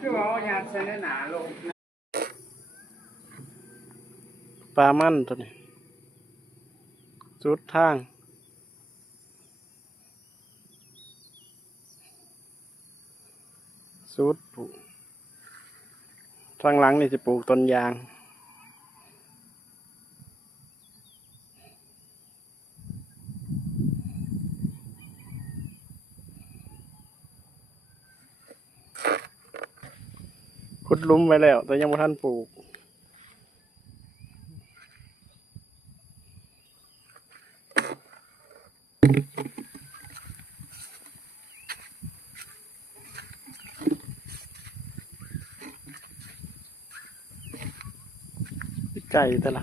คือว่าอยากใช้หนาลงปลามันตัวนี้สุดทางสุดปลูกทางหลังนี่จะปลูกต้นยางขุดหลุมไว้แล้วแต่ยังไม่ทันปลูกไก่แต่ละ